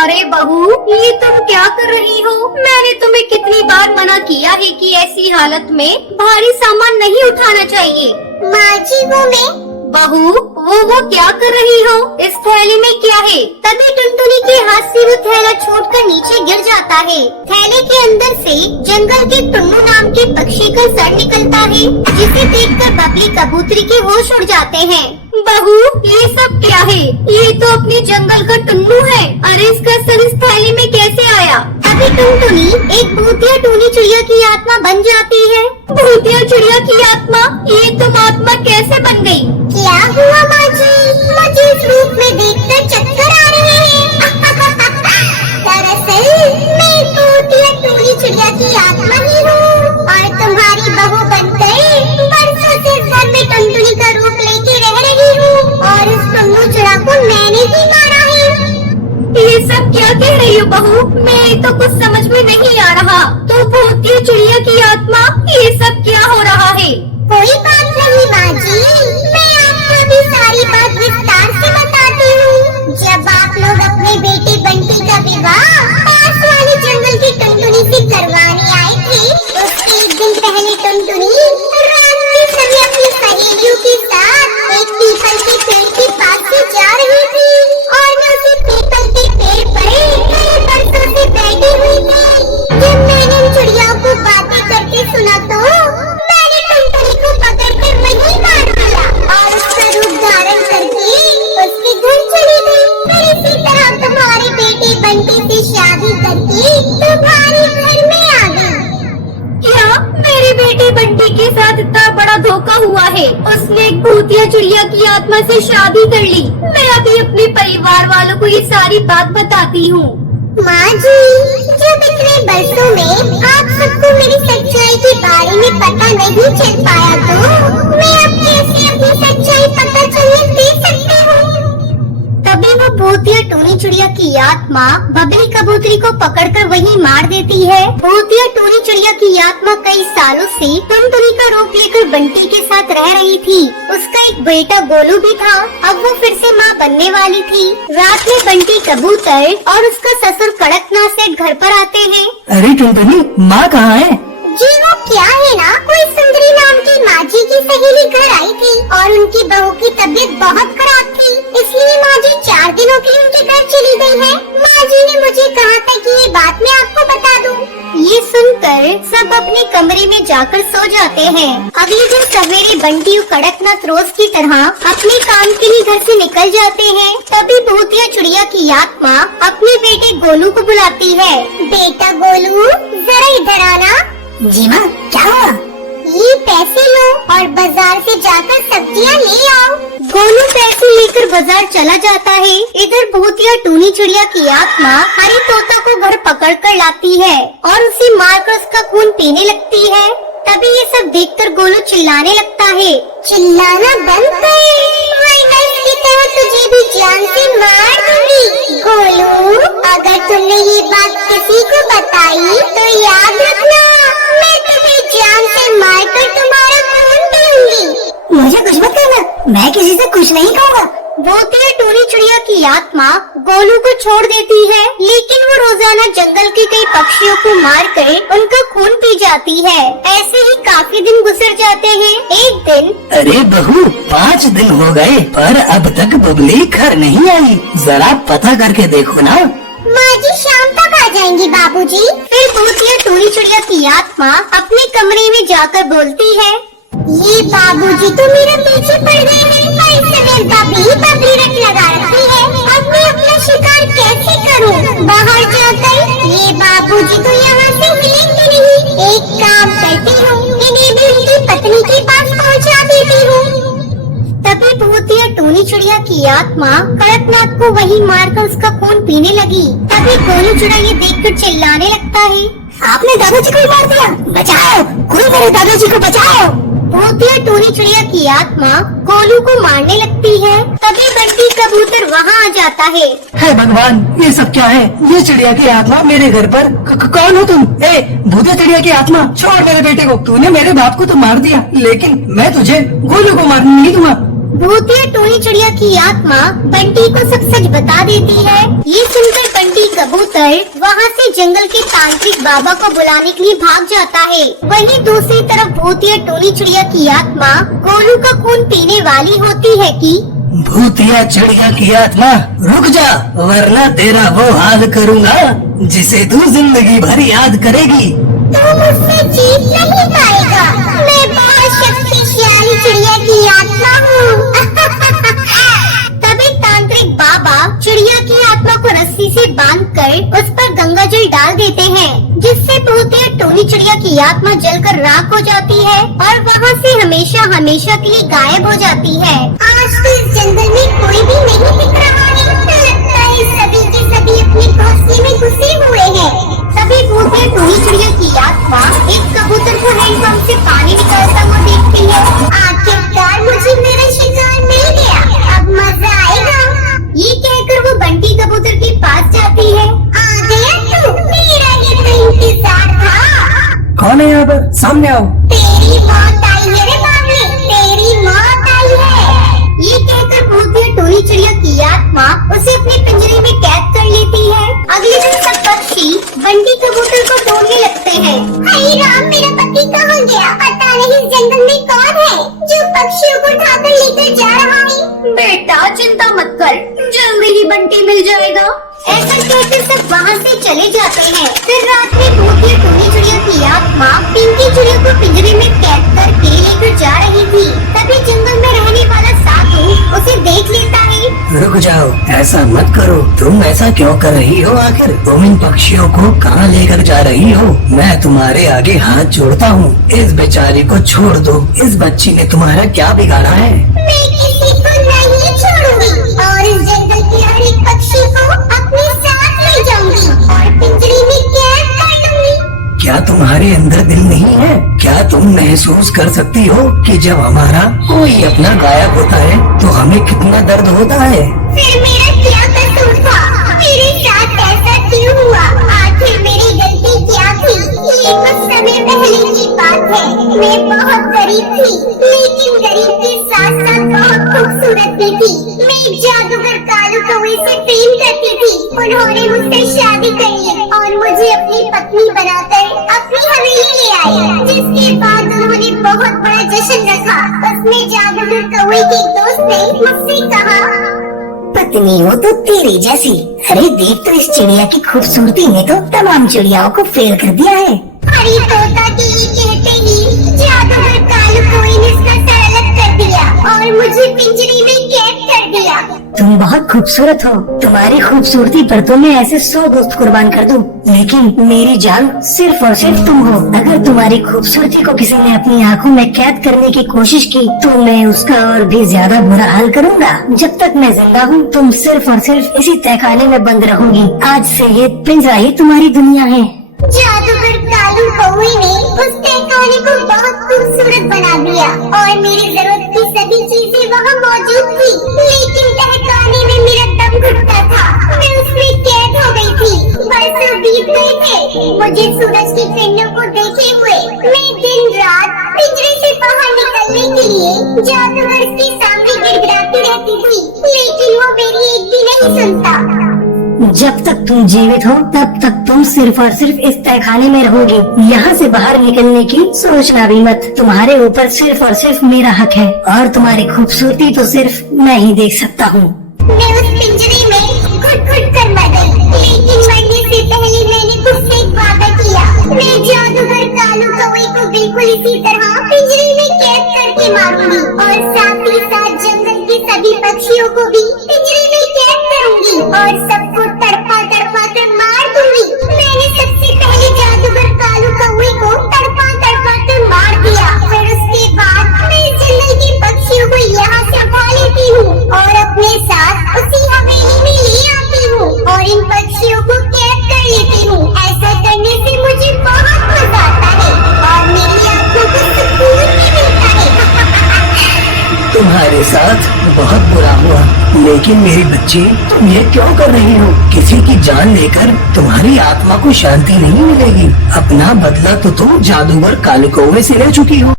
अरे बहू, ये तुम क्या कर रही हो? मैंने तुम्हें कितनी बार मना किया है कि ऐसी हालत में भारी सामान नहीं उठाना चाहिए। माँ जी मैं बहू, वो क्या कर रही हो? इस थैली में क्या है? तभी टुनटुनी के हाथ से वो थैला छूटकर नीचे गिर जाता है। थैले के अंदर से जंगल के टुन्नू नाम के पक्षी का सर निकलता है, जिसे देखकर बबली कबूतरी के होश उड़ जाते हैं। बहू, ये सब क्या है? ये तो अपने जंगल का टुन्नू है। अरे इसका सर इस थैली में कैसे आया? तभी टुनटुनी एक भूतिया टूनी चिड़िया की आत्मा बन जाती है। भूतिया चिड़िया की आत्मा? ये तुम आत्मा कैसे बन गई? क्या हुआ माँ जी? मुझे इस रूप में देखकर चक्कर आ रहे हैं। दरअसल मैं एक भूतिया टूनी चिड़िया की आत्मा ही हूँ और तुम्हारी बहू बनकर बरसों से इस घर में टुनटुनी का रूप लेके रह रही हूँ और इस टुन्नू चिड़ा को मैंने ही मारा है। ये सब क्या कह रही हो बहू? मैं तो कुछ समझ में नहीं आ रहा। तो भूतिया चिड़िया की आत्मा, ये सब क्या हो रहा है? कोई बात नहीं माँ जी, मैं आपको अभी सारी बात विस्तार से बताती हूँ। जब आप लोग अपने बेटे बंटी का विवाह पास वाले जंगल की टुनटुनी से करवाने आए थे, उसके एक दिन पहले टुनटुनी रात के समय अपनी सहेलियों के साथ एक पीपल के पेड़ के पास से जा रही थी और मैं उसी पीपल के पेड़ पर कई बरसों से बैठी हुई थी। जब मैंने उन चिड़ियाओं को बातें करते सुना तो मैंने टुनटुनी को पकड़कर वहीं मार दिया और उसका रूप धारण करके उसके घर चली गई। फिर इसी तरह तुम्हारे बेटे बंटी से शादी करके तुम्हारे घर में आ गई। क्या मेरे बेटे बंटी के साथ इतना बड़ा धोखा हुआ है? उसने एक भूतिया चिड़िया की आत्मा से शादी कर ली। मैं अभी अपने परिवार वालों को ये सारी बात बताती हूँ। माँ जी, जब इतने बरसों में आप सबको मेरी सच्चाई के बारे में पता नहीं चल पाया तो मैं अब कैसे अपनी सच्चाई पता चलने दे सकती हूँ? तभी वो भूतिया टूनी चिड़िया की आत्मा बबली कबूतरी को पकड़कर वहीं मार देती है। भूतिया टूनी चिड़िया की आत्मा कई सालों से टुनटुनी का रूप लेकर बंटी के साथ रह रही थी। उसका एक बेटा गोलू भी था। अब वो फिर से माँ बनने वाली थी। रात में बंटी कबूतर और उसका ससुर कड़कनाथ सेठ घर पर आते हैं। अरे टुनटुनी, माँ कहाँ है? जी वो क्या है ना, कोई सुंदरी नाम की माँ जी की सहेली घर आई थी और उनकी बहू की तबीयत बहुत खराब थी, इसलिए माँ जी 4 दिनों के लिए उनके घर चली गई है। माँ जी ने मुझे कहा था कि ये बात मैं आपको बता दूं। ये सुनकर सब अपने कमरे में जाकर सो जाते हैं। अगले दिन सवेरे बंटी और कड़कनाथ रोज की तरह अपने काम के लिए घर से निकल जाते हैं। तभी भूतिया चिड़िया की आत्मा अपने बेटे गोलू को बुलाती है। बेटा गोलू, जरा इधर आना। जी माँ, क्या हुआ? ये पैसे लो और बाजार से जाकर सब्जियाँ ले आओ। गोलू पैसे लेकर बाजार चला जाता है। इधर भूतिया टूनी चिड़िया की आत्मा हरी तोता को घर पकड़ कर लाती है और उसे मारकर उसका खून पीने लगती है। तभी ये सब देखकर गोलू चिल्लाने लगता है। चिल्लाना बंद कर, वरना इसकी तरह तुझे भी जान से मार दूंगी। गोलू, अगर तुमने ये बात किसी को बताई तो याद रखना, मैं तुम्हें जान से मारकर तुम्हारा खून पीऊंगी। मुझे कुछ मत कहना, मैं किसी से कुछ नहीं कहूँगा। भूतिया टूनी चिड़िया की आत्मा गोलू को छोड़ देती है, लेकिन वो रोजाना जंगल के कई पक्षियों को मार कर उनका खून पी जाती है। ऐसे ही काफी दिन गुजर जाते हैं। एक दिन, अरे बहू, 5 दिन हो गए पर अब तक बबली घर नहीं आई। जरा पता करके देखो ना। माँ जी शाम तक आ जाएंगी बाबूजी। फिर भूतिया टूनी चिड़िया की आत्मा अपने कमरे में जाकर बोलती है, ये बाबूजी तो मेरे पीछे पड़ गए हैं। बबली रट लगा रखी है। अब मैं अपना शिकार कैसे करूं? बाहर जाकर ये बाबूजी तो यहाँ से हिलेंगे नहीं। एक काम करती हूँ, इन्हें भी उनकी पत्नी के पास पहुँचा देती हूँ। तभी भूतिया टूनी चिड़िया की आत्मा कड़कनाथ को वहीं मारकर उसका खून पीने लगी। तभी गोलू चिड़ा ये देखकर चिल्लाने लगता है, आपने दादाजी को मार दिया, बचाओ, कोई मेरे दादाजी को बचाओ। भूतिया टूनी चिड़िया की आत्मा गोलू को मारने लगती है। तभी बंटी कबूतर वहाँ आ जाता है। हे भगवान, ये सब क्या है? ये चिड़िया की आत्मा मेरे घर पर। कौन हो तुम? ए भूतिया चिड़िया की आत्मा, छोड़ मेरे बेटे को। तूने मेरे बाप को तो मार दिया, लेकिन मैं तुझे गोलू को मारने नहीं दूंगा। भूतिया टूनी चिड़िया की आत्मा बंटी को सब सच बता देती है। ये सुनकर बंटी कबूतर वहाँ से जंगल के तांत्रिक बाबा को बुलाने के लिए भाग जाता है। वहीं दूसरी तरफ भूतिया टोनी चिड़िया की आत्मा गोलू का खून पीने वाली होती है कि भूतिया चिड़िया की आत्मा रुक जा, वरना तेरा वो हाल करूँगा जिसे तू जिंदगी भर याद करेगी। तू मुझसे जीत नहीं पाएगा, मैं बहुत शक्तिशाली चिड़िया की आत्मा हूँ। तभी तांत्रिक बाबा चिड़िया की आत्मा को रस्सी से बांधकर उस पर गंगा जल डाल देते हैं, जिससे भूतिया टोनी चिड़िया की आत्मा जलकर राख हो जाती है और वहाँ से हमेशा हमेशा के लिए गायब हो जाती है। आज तो इस जंगल में कोई भी नहीं दिख रहा है, लगता है सभी के सभी अपने घोंसले में घुसे हुए हैं। तभी भूतिया टोनी चिड़िया की आत्मा एक कबूतर को हैंडपंप से पानी निकालता हुआ देखती है। आखिरकार मुझे मेरा शिकार मिल गया, अब मजा आएगा। ये कहकर वो बंटी कबूतर के पास जाती है। आ गया तू, मेरा ये तो इंतजार था। कौन है यहाँ पर? सामने आओ। तेरी मौत आई है रे बाबले, तेरी मौत आई है। ये कहकर भूतिया टोनी चिड़िया की आत्मा उसे अपने पिंजरे में कैद कर लेती है। अगले दिन सब पक्षी बंटी कबूतर को ढूंढने लगते हैं। हाय राम, मेरा पति कहाँ गया? पता नहीं जंगल में कौन है जो पक्षियों को उठाकर लेकर जा रहा है। बेटा चिंता मत कर, जल्दी ही बंटी मिल जाएगा। ऐसा कहकर सब वहाँ से चले जाते हैं। फिर रात में भूतिया टोनी चिड़िया की आत्मा पिंकी चिड़िया को पिंजरे में कैद करके लेकर जा रही थी। तभी जंगल में रहने वाला साधु उसे देख लेता है। रुक जाओ, ऐसा मत करो। तुम ऐसा क्यों कर रही हो? आखिर तुम इन पक्षियों को कहाँ लेकर जा रही हो? मैं तुम्हारे आगे हाथ जोड़ता हूँ, इस बेचारी को छोड़ दो। इस बच्ची ने तुम्हारा क्या बिगाड़ा है? मैं किसी को नहीं छोड़ूंगी और इस जंगल के हर एक पक्षी को अपने साथ ले जाऊंगी और पिंजरे में कैद कर लूंगी। क्या तुम्हारे अंदर दिल नहीं है? क्या तुम महसूस कर सकती हो कि जब हमारा कोई अपना गायब होता है तो हमें कितना दर्द होता है? फिर मेरा क्या कसूर था? मेरे साथ ऐसा क्यों हुआ? आखिर मेरी गलती क्या थी? ये कुछ समय पहले की बात है। मैं बहुत गरीब थी, लेकिन गरीब के साथ साथ बहुत खूबसूरत भी थी। मैं एक जादूगर कालू कौवे से प्रेम करती थी। उन्होंने मुझसे शादी कर ली और मुझे अपनी पत्नी बनाकर अपनी हवेली ले आए। जिसके बाद उन्होंने बहुत बड़ा जश्न रखा। उसमें जादूगर कौवे के दोस्त ने मुझसे कहा, पत्नी हो तो तेरी जैसी। अरे देख तो इस चिड़िया की खूबसूरती ने तो तमाम चिड़ियाओं को फेल कर दिया है। हरी तोता के ये कहते ही जादूगर कालू कौवे ने इसका सर अलग कर दिया और मुझे पिंजरे में कैद कर दिया। तुम बहुत खूबसूरत हो, तुम्हारी खूबसूरती पर तो मैं ऐसे 100 दोस्त कुर्बान कर दूं, लेकिन मेरी जान सिर्फ और सिर्फ तुम हो। अगर तुम्हारी खूबसूरती को किसी ने अपनी आंखों में कैद करने की कोशिश की तो मैं उसका और भी ज्यादा बुरा हाल करूंगा। जब तक मैं जिंदा हूँ तुम सिर्फ और सिर्फ इसी तहखाने में बंद रहोगी। आज से ये पिंजरा ही तुम्हारी दुनिया है। जादूगर कालू कौवे ने उस तहखाने को बहुत खूबसूरत बना दिया और मेरी जरूरत की सभी चीजें वहाँ मौजूद थी, लेकिन तहखाने में मेरा दम घुटता था। मैं उसमें कैद हो गई थी। बरसों बीत गए थे मुझे सूरज की किरणों को देखे हुए। मैं दिन रात पिंजरे से बाहर निकलने के लिए जादूगर के सामने गिड़गिड़ाती रहती थी, लेकिन वो मेरी एक भी नहीं सुनता। जब तक तुम जीवित हो तब तक तुम सिर्फ और सिर्फ इस तहखाने में रहोगी। यहाँ से बाहर निकलने की सोचना भी मत। तुम्हारे ऊपर सिर्फ और सिर्फ मेरा हक है और तुम्हारी खूबसूरती तो सिर्फ मैं ही देख सकता हूँ। मैं उस पिंजरे में घुट-घुट कर मर गई, लेकिन मरने से पहले मैंने खुद से एक वादा किया। मैं जादूगर कालू कौवे को बिल्कुल इसी तरह पिंजरे में कैद करके मारूंगी और साथ ही साथ जंगल के सभी पक्षियों को भी पिंजरे में कैद करूंगी और सबको तड़पा तड़पा कर मार दूंगी। मैंने सबसे पहले जादूगर कालू कौवे को तड़पा तड़पा कर मार दिया। फिर उसके बाद मैं जंगल के पक्षियों को यहाँ से उठा लेती हूँ और अपने साथ उसी हवेली में ले आती हूँ और इन पक्षियों को कैद कर लेती हूँ। ऐसा करने से मुझे बहुत मजा आता है और मेरी आंखों को सुकून भी मिलता है। तुम्हारे साथ बहुत बुरा हुआ, लेकिन मेरी बच्ची तुम ये क्यों कर रही हो? किसी की जान लेकर तुम्हारी आत्मा को शांति नहीं मिलेगी। अपना बदला तो तुम जादूगर कालू कौवे से ले चुकी हो।